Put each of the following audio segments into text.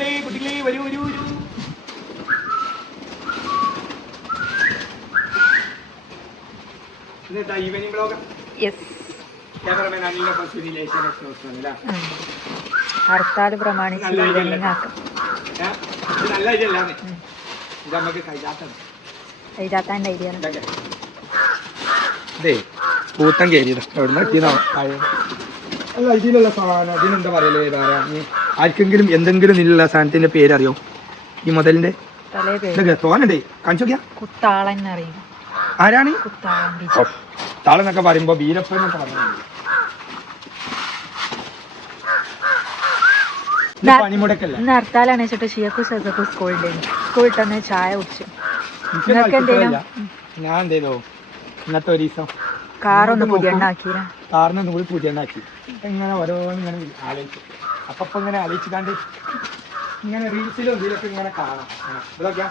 കുട്ടികളെ കുട്ടികളെ വരൂ വരൂ വരൂ. ഇന്നത്തെ ഈവനിങ് ബ്ലോഗ് യെസ് ക്യാമറമാൻ അനിലിനൊപ്പം സുനിൽ ഏഷ്യൻ എക്സ്പ്ലോസ് അല്ലേ? ഹർത്താൽ പ്രമാണിച്ച് നല്ല അല്ലേ? ഐഡിയ അല്ലാന്ന് ഇത് നമുക്ക് ഐഡിയ ഇതേ പൂത്തം കയറിയത്. എവിടുന്ന് എത്തിയതാ അല്ല ഇതിലുള്ള സാധനം ഇതിനെന്താ പറയലേ? ധാരാളം ആർക്കെങ്കിലും എന്തെങ്കിലും ഇതിലുള്ള സാധനത്തിന്റെ പേരറിയോ? ഈ മുതലിന്റെ പേര്. തോന്നണ്ടേ? കാണിച്ചു നോക്കിയാ. അറിയും ആരാണ്? ബീച്ച് താളെന്നൊക്കെ പറയുമ്പോ വീരപ്പൻ എന്നൊക്കെ പറയുന്നത്. ഇത് പണിമുടക്കല്ലേ? ഇന്ന് ഹർത്താലാണ് വെച്ചിട്ട് ഷിയക്കു സസക്കു സ്കൂളിന്റെ സ്കൂളിൽ തന്നെ ചായ കുടിച്ചു. നിങ്ങൾക്ക്? ഞാൻ എന്തേലോ ഇന്നത്തെ ഒരു ദിവസം. കാറൊന്ന് പുതിയ കാറിന് കൂടി പുതിയണ്ടാക്കി ഇങ്ങനെ ഓരോന്ന് ഇങ്ങനെ ആലോചിച്ചു. അപ്പൊ ഇങ്ങനെ ആലോചിച്ചാണ്ട് ഇങ്ങനെ റീൽസിലും ഇതിലൊക്കെ ഇങ്ങനെ കാണാം. ഇതൊക്കെയാ?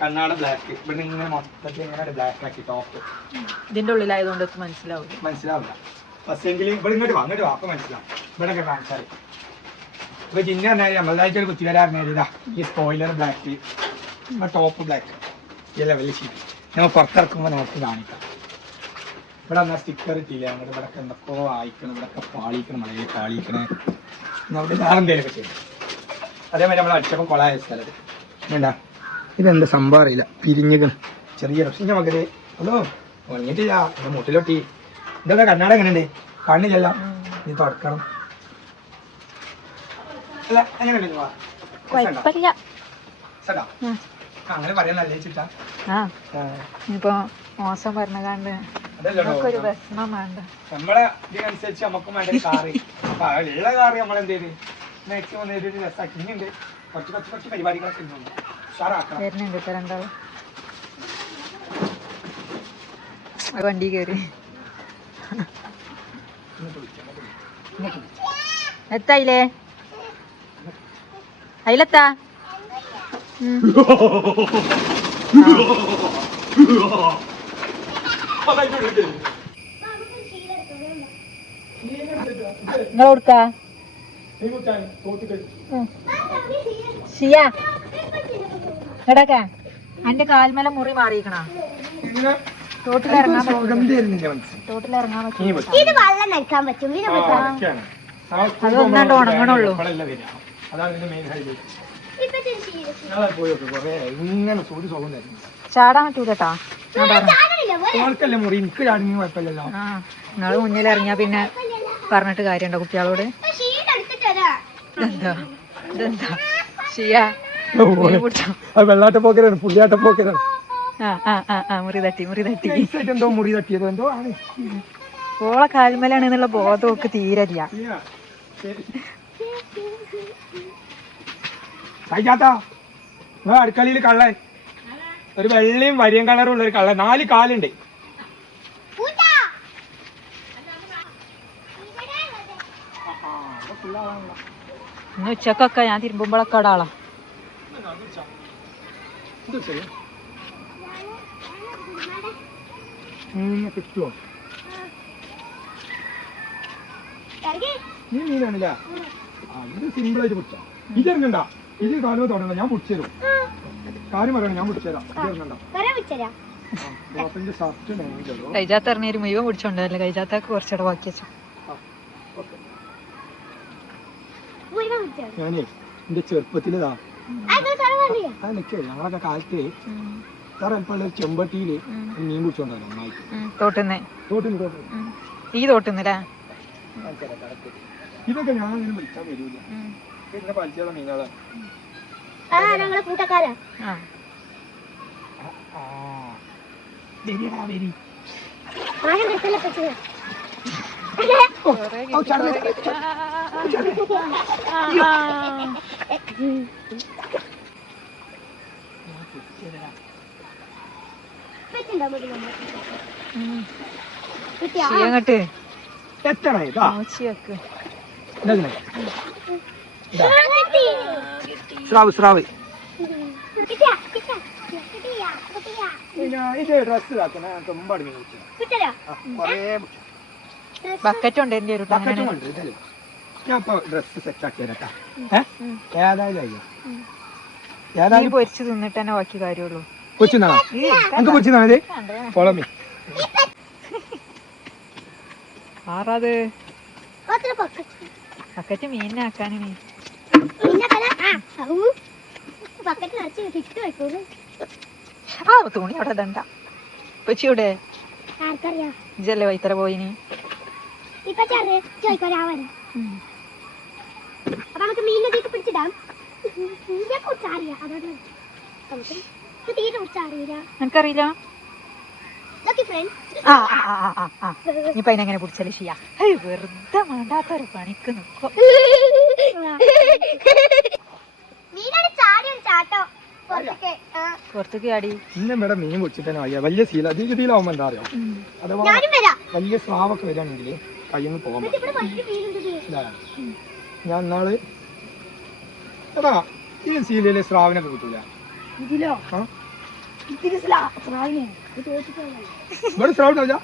കണ്ണാട ബ്ലാക്ക്. ഇവിടെ ഇങ്ങനെ മൊത്തത്തിൽ ഇങ്ങനെ ബ്ലാക്ക് ആക്കി ടോപ്പ് ഇതിന്റെ ഉള്ളിലായതുകൊണ്ട് മനസ്സിലാവും മനസ്സിലാവില്ല. പക്ഷെങ്കിൽ ഇവിടെ ഇങ്ങോട്ട് വാ ഇങ്ങോട്ട് വാ. അപ്പൊ മനസ്സിലാവും. ഇവിടെ ഒക്കെ കാണിച്ചാൽ ഇപ്പൊ ജിന്ന പറഞ്ഞാൽ നമ്മളതായിട്ട് ഒരു കുത്തി വരാറിഞ്ഞാൽ ഇതാ ഈ സ്പോയിലർ ബ്ലാക്ക്. Top black. ഈ ലെവലിൽ ഷീറ്റ് നമ്മൾ പുറത്തിറക്കുമ്പോൾ നമുക്ക് കാണിക്കാം. ഇവിടെ അന്നാ സ്റ്റിക്കർ ഇട്ടില്ല. അങ്ങോട്ട് ഇവിടെ എന്തൊക്കെയോ വായിക്കണം ഇവിടെ പാളിക്കണം മഴയിൽ പാളിക്കണേ അവിടെ വേറെ എന്തെങ്കിലുമൊക്കെ ചെയ്യും അതേമാതിരി നമ്മൾ അടിച്ചപ്പം കൊളായ സ്ഥലത്ത് വേണ്ട. ഇതെന്താ സംഭവം അറിയില്ല. പിരിഞ്ഞത് ചെറിയ പ്രശ്നം മകര് ഹലോ ഉണങ്ങിയിട്ടില്ല എന്റെ മുട്ടിലൊട്ടി. ഇതൊക്കെ കണ്ണാട എങ്ങനെയുണ്ട്? കണ്ണിലല്ല നീ തുടക്കണം. അല്ല? അങ്ങനെ പറയാൻ നല്ല ചിട്ടാ ആ. ഇനിയിപ്പോ മോശം അതല്ലോ നമുക്കൊരു വിഷമം വേണ്ട. നമ്മളെ ഇതിനനുസരിച്ച് നമുക്ക് വേണ്ട കാറി കാറ്. അപ്പൊ ഉള്ള കാറ് നമ്മൾ എന്ത് ചെയ്ത്? മാക്സിമം ഒരു രസമാക്കി ഇനിയുണ്ട് കുറച്ച് കുറച്ച് കുറച്ച് പരിപാടികളൊക്കെ ഉണ്ട്. ഉഷാറാക്കണം. വരുന്നുണ്ട് ഇപ്പൊ രണ്ടാളും. ആ വണ്ടി കയറി എത്തായില്ലേ അതിലെത്താ ഉം. നിങ്ങൾ കൊടുക്കാ ഷിയ. എടക്കാ അന്റെ കാൽമല മുറി മാറിയിക്കണ തോട്ടിലിറങ്ങാൻ തോട്ടിലിറങ്ങാൻ പറ്റും. ഉണങ്ങണുള്ളൂ. ചാടാൻ പറ്റൂലട്ടാ. ഓൾക്കല്ലേ മുറി? എനിക്ക് ചാടിങ്ങി കുഴപ്പമില്ലല്ലോ. നിങ്ങൾ മുന്നിൽ ഇറങ്ങിയാ പിന്നെ പറഞ്ഞിട്ട് കാര്യണ്ടോ കുട്ടികളോട്? ഷീറ്റ് എടുത്തിട്ട് വരാം. ഇതെന്താ? ഇതെന്താ? ഷിയ? മീൻ പിടിച്ചോ അത് വെള്ളാട്ട പോക്കരാണ് പുള്ളിയാട്ട പോക്കരാണ്. ആ ആ ആ ആ മുറി തട്ടി മുറി തട്ടി. എന്തോ മുറി തട്ടിയത്? എന്തോ ആണ്. ഓളെ കാൽമലാണ് എന്നുള്ള ബോധം ഒക്കെ തീരല്ല. അടുക്കളയിൽ കള്ളൻ. ഒരു വെള്ളയും വരിയും കളറുള്ള ഒരു കള്ള നാല് കാലുണ്ട്. ഉച്ചക്കൊക്കെ ഞാൻ തിരുമ്പുമ്പോഴൊക്കെ അടാളാ കിട്ടുമോ നീ മീനാണില്ല ഇത് സിമ്പിൾ ആയിട്ട് പിടിച്ച ഇത് ഇറങ്ങണ്ട. ഇത് കാലോ തുടങ്ങണ്ട. ഞാൻ പിടിച്ചു തരും. കാര്യം പറയണം ഞാൻ പിടിച്ചു തരാം ഇത് ഇറങ്ങണ്ട വരെ വിളിച്ചരാ റോപ്പിന്റെ ഷർട്ട് ഉണ്ടെങ്കിലോ കൈജാത്ത ഇറങ്ങിയൊരു മുഴുവൻ പിടിച്ചോണ്ടല്ലേ കൈജാത്താക്ക് കുറച്ചുകൂടെ ബാക്കി വെച്ചു. ഞാനേ എന്റെ ചെറുപ്പത്തിലതാ. ഞങ്ങളൊക്കെ കാലത്ത് ഒരു ചെമ്പട്ടിയിൽ മീൻ പിടിച്ചോണ്ടല്ലോ നന്നായിട്ട്. തോട്ടുന്നേ. തോട്ടിന് തോട്ടിന് ഈ തോട്ടുന്നല്ലേ? ഇതൊക്കെ ഞാൻ വിളിക്കാൻ വരൂല. പിന്നെ പരിചയമുള്ള മീനുകളാണ് ആ ഞങ്ങളെ കൂട്ടക്കാരാ. അങ്ങട്ട്. എത്തണ ഇതാ നോച്ചി വെക്ക് ഇതാ സ്രാവ് സ്രാവ്. കിട്ടിയാ കിട്ടിയാ കിട്ടിയാ കിട്ടിയാ. ഇത് ഡ്രസ് ഇതാക്കണ തുമ്പാട് മീൻ പിടിച്ചത് കിട്ടരാ കുറേ ബക്കറ്റ് ഉണ്ട് ഒരു അങ്ങനെ? ഉണ്ട് ഇതല്ലേ. ഞാൻ ഇപ്പൊ ഡ്രസ് സെറ്റ് ആക്കി തരട്ടാ ഏ? ഉം. ഏതായാലും അയ്യോ ഏതായാലും പൊരിച്ച് തിന്നിട്ട് തന്നെ ബാക്കി കാര്യമുള്ളൂ. കൊച്ചിന്നാ എനിക്ക് കൊച്ചിന്നാ മതി ഫോളോമി ആറാത്. ബക്കറ്റ് മീനാക്കാനാണ് പിന്നെ കല ആ തുണി അവിടെ കൊച്ചിയുടെ ആർക്കറിയാം. ഇജല്ലേ വൈത്തര പോയിന്? എനിക്കറിയില്ല ഓക്കെ ഫ്രണ്ട്സ് ആ ആ ആ ആ, ആ ആ. ഇനിയിപ്പൊ അതിനെങ്ങനെ പിടിച്ചാലും ചെയ്യാ. വെറുതെ വേണ്ടാത്തൊരു പണിക്ക് നിക്കോ. പുറത്തേക്ക്. ചാടി. ഇന്ന് ഇവിടെ മീൻ പൊടിച്ചിട്ട് തന്നെ വയ്യ. വലിയ സീല അധിക സീലാവുമ്പോ എന്താ അറിയോ? അഥവാ വലിയ സ്രാവൊക്കെ വരികയാണെങ്കിൽ കയ്യിൽ നിന്ന് പോകാൻ. ഞാൻ ഇന്നാൾ എടാ ഈ സീലയിലെ സ്രാവിനൊക്കെ കിട്ടൂല. ഇവിടെ സ്രാവ് ഉണ്ടാവില്ല?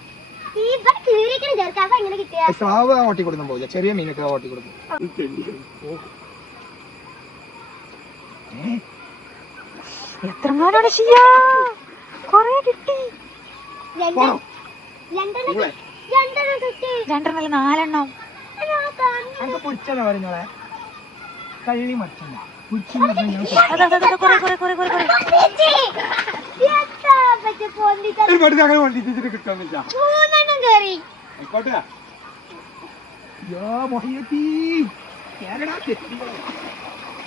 സ്രാവ് ഓട്ടി കൊടുക്കാൻ പോവില്ല ചെറിയ മീനൊക്കെ ഓട്ടി കൊടുക്കും. എത്ര കിട്ടി. രണ്ടെണ്ണല്ല നാലെണ്ണം. പൊരിച്ചതാ പറയുന്നോളെ കള്ളി മറിച്ചല്ല പൊരിച്ചു ഒരു പടുത്ത് അങ്ങനെ വണ്ടിട്ട് കിട്ടാന്നില്ല മൂന്നെണ്ണം കേറി. ആയിക്കോട്ടെ.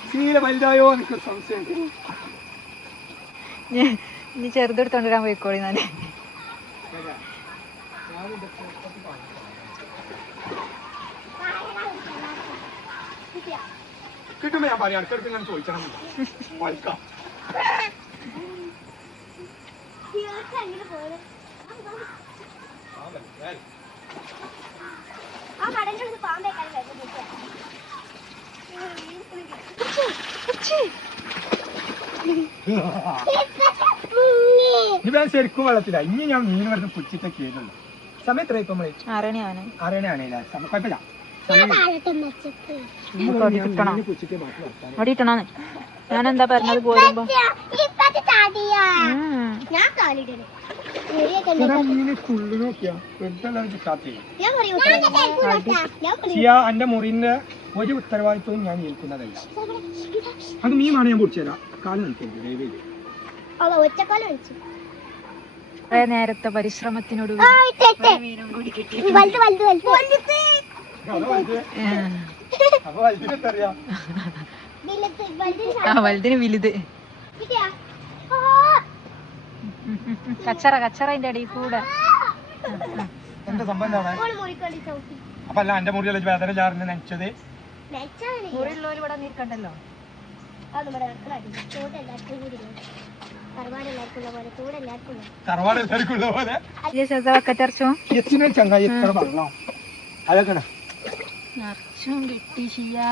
സീല വലുതായോ എനിക്ക് സംശയം ഇനി ചെറുതെടുത്തോണ്ട് വരാൻ പോയിക്കോളി ഞാൻ കിട്ടുമ്പോ ഞാൻ പറയാം അടുത്തടുത്ത് ഞാൻ ചോദിക്കണം ആ അടുത്ത് ഇവൻ ശരിക്കും വെള്ളത്തില്ല. ഇനി ഞാൻ മീൻ വരുന്ന പുച്ചിട്ടൊക്കെ കേടുള്ളൂ സമയം എത്ര ഇപ്പൊ നമ്മൾ? ആറണി അവന് അറിയണാണേല സമയം കുഴപ്പമില്ല. സമയം അവിടെ ഇട്ടണോന്ന് ഞാനെന്താ പറഞ്ഞത് പോരുമ്പോ? ഞാൻ ഞാൻ ഞാൻ എന്റെ മുറിന്റെ ഒരു ഉത്തരവാദിത്വവും ഞാൻ ഏൽക്കുന്നതല്ല. അത് മീൻ വേണം ഞാൻ പൊടിച്ചുതരാം. കാൽ നിൽക്കരുത് ഒറ്റക്കാലം നേരത്തെ പരിശ്രമത്തിനോട് മീനും കൂടി കിട്ടി ആ വലുതിന് വലുത്. കച്ചറ കച്ചറ അതിന്റെ അടിയിൽ കൂടെ. എന്താ സംഭവം അപ്പൊ അല്ല എന്റെ മുറിയിൽ വേദന ചാറിന് നനച്ചത്? മെച്ചാണ് മുറിയുള്ളവർ ഇവിടെ കൂടി തറവാട് എല്ലാവർക്കും ഉള്ള പോലെ ചങ്ങായി എത്ര പറഞ്ഞോ അതൊക്കെ നിറച്ചും കിട്ടി ചെയ്യാ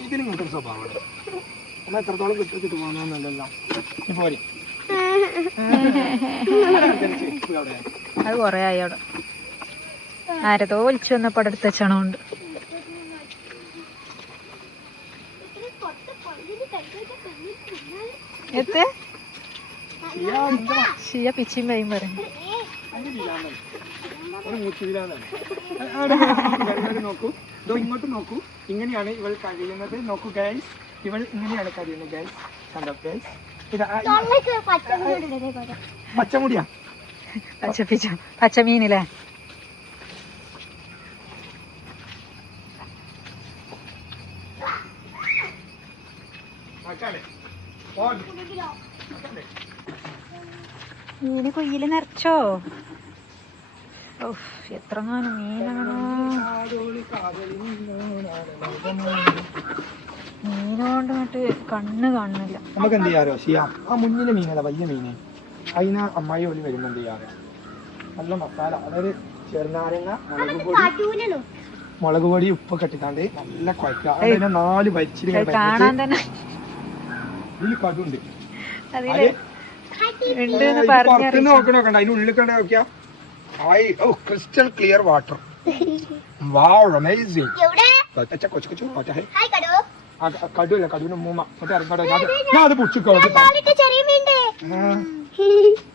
ഇതിന് സ്വഭാവമാണ് നമ്മൾ എത്രത്തോളം കിട്ടിച്ചിട്ട് പോകുന്നല്ലോ പോരി. അത് കൊറേ ആയി അവിടെ. ആരതോ വിളിച്ചു വന്നപ്പോ അവിടെ എടുത്ത് വെച്ചണോണ്ട് പിച്ചിയും ഷിയ പിച്ചിയും കൈയും പറഞ്ഞു നോക്കൂ ഇതോ ഇങ്ങോട്ട് നോക്കൂ ഇങ്ങനെയാണ് ഇവൾ കഴിയുന്നത് നോക്കൂ ഗൈസ് ഇവൾ ഇങ്ങനെയാണ് കഴിയുന്നത് ഗൈസ് കണ്ടോ ഗൈസ് പച്ചമുടിയാ? പച്ചപ്പിച്ച? പച്ചമീനില്ലേ മച്ചാനെ, ഓൻ. മീന് കൊയ്യിൽ നിറച്ചോ? എത്ര മീനാണോ? മീനോണ്ട് കണ്ണ് കാണുന്നില്ല. നമുക്ക് എന്ത് ചെയ്യാറോ ചെയ്യാം ആ മുന്നിലെ മീനല്ല വലിയ മീന്. അതിന് അമ്മായി ഒലി വരുമ്പോൾ എന്ത് ചെയ്യാറോ നല്ല മസാല അതായത് ചെറുനാരങ്ങ മുളക് പൊടി മുളക് പൊടി ഉപ്പ് ഇട്ടിട്ടാണ്ട് നല്ല കുഴക്കുക. നാല് വലിച്ചിട്ട് അത് കാണാൻ തന്നെ. കടുണ്ട്. പുറത്തുനിന്ന് നോക്കണ നോക്കണ്ട അതിന്റെ ഉള്ളിൽ കണ്ട നോക്കിയാ? Hi. Oh crystal clear water wow amazing എവിടെ? കൊച്ചു കൊച്ചു കൊച്ചു ഹൈ കടുവല്ല? കടുവിന് മൂമ്മ. എന്നിട്ട് ഇറങ്ങോട്ടെ ഞാൻ അത് പുച്ചിക്കോ ചെറിയ